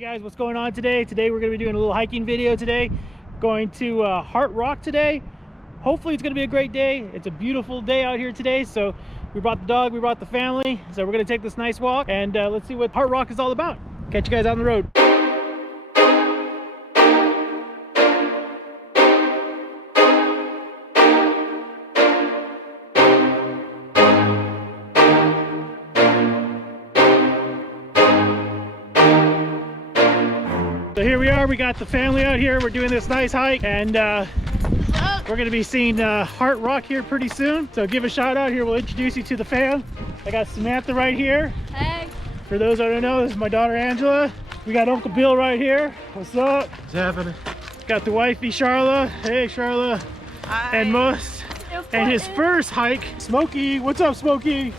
Guys, what's going on today? Today we're going to be doing a little hiking video today. Going to Heart Rock today. Hopefully it's going to be a great day. It's a beautiful day out here today, so we brought the dog, we brought the family, so we're going to take this nice walk and let's see what Heart Rock is all about. Catch you guys on the road. So here we are, we got the family out here, we're doing this nice hike, and we're going to be seeing Heart Rock here pretty soon. So give a shout out here, we'll introduce you to the fam. I got Samantha right here. Hey. For those that don't know, this is my daughter Angela. We got Uncle Bill right here. What's up? What's happening? Got the wifey Charla. Hey Charla. Hi. And Mus. And his first hike, Smokey. What's up, Smokey?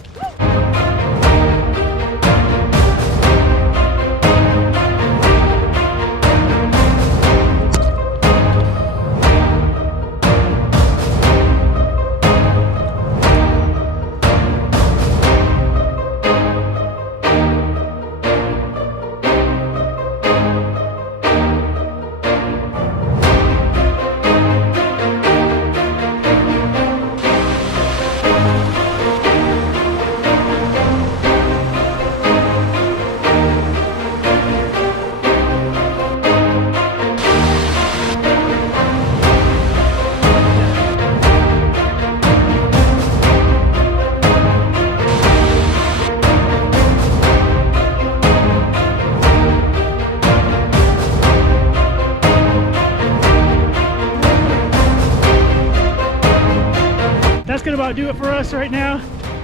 That's gonna about do it for us right now.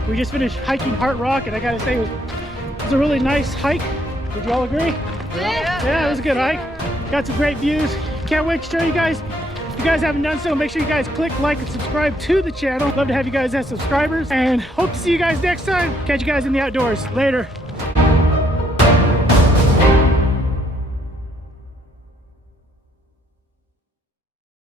We just finished hiking Heart Rock, and I gotta say it was a really nice hike. Would you all agree? Yeah, it was a good hike. Got some great views. Can't wait to show you guys. If you guys haven't done so, make sure you guys click like and subscribe to the channel. Love to have you guys as subscribers, and hope to see you guys next time. Catch you guys in the outdoors. Later.